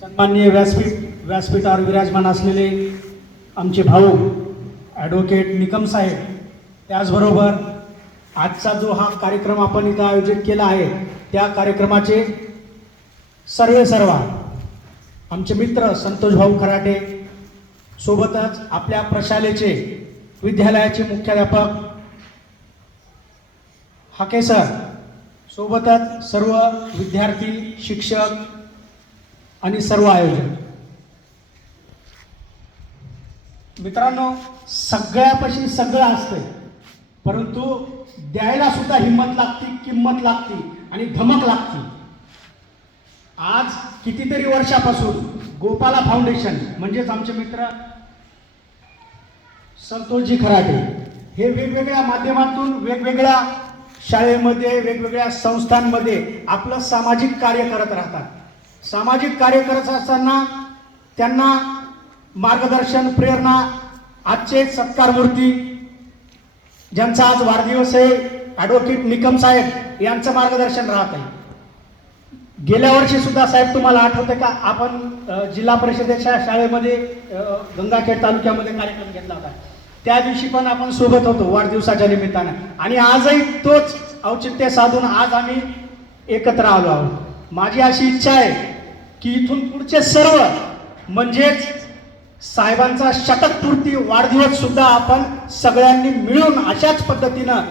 सन्माननीय व्यासपीठावर विराजमान असलेले आमचे भाऊ ॲडव्होकेट निकम साहेब, त्याचबरोबर आजचा जो हा कार्यक्रम आपण इथं आयोजित केला आहे त्या कार्यक्रमाचे सर्व आमचे मित्र संतोष भाऊ खराटे, सोबतच आपल्या प्रशालेचे विद्यालयाचे मुख्याध्यापक हाके सर, सोबतच सर्व विद्यार्थी, शिक्षक आणि सर्व आयोजक मित्रांनो, सगळ्यापाशी सगळं असतं, परंतु द्यायला सुद्धा हिंमत लागते, किंमत लागते आणि धमक लागते. आज कितीतरी वर्षापासून गोपाला फाउंडेशन म्हणजेच आमचे मित्र संतोषजी खराटे हे वेगवेगळ्या माध्यमातून वेगवेगळ्या शाळेमध्ये, वेगवेगळ्या संस्थांमध्ये आपलं सामाजिक कार्य करत राहतात. सामाजिक कार्य करत असताना त्यांना मार्गदर्शन, प्रेरणा आजचे सत्कारमूर्ती ज्यांचा आज वाढदिवस आहे, ॲडव्होकेट निकम साहेब यांचं मार्गदर्शन राहत आहे. गेल्या वर्षी सुद्धा साहेब तुम्हाला आठवते का, आपण जिल्हा परिषदेच्या शाळेमध्ये गंगाखेड तालुक्यामध्ये कार्यक्रम घेतला होता. त्या दिवशी पण आपण सोबत होतो वाढदिवसाच्या निमित्तानं, आणि आजही तोच औचित्य साधून आज आम्ही एकत्र आलो आहोत. माझी अशी इच्छा आहे की इथून पुढचे सर्व म्हणजेच साहेबांचा शतकपूर्ती वाढदिवस सुद्धा आपण सगळ्यांनी मिळून अशाच पद्धतीनं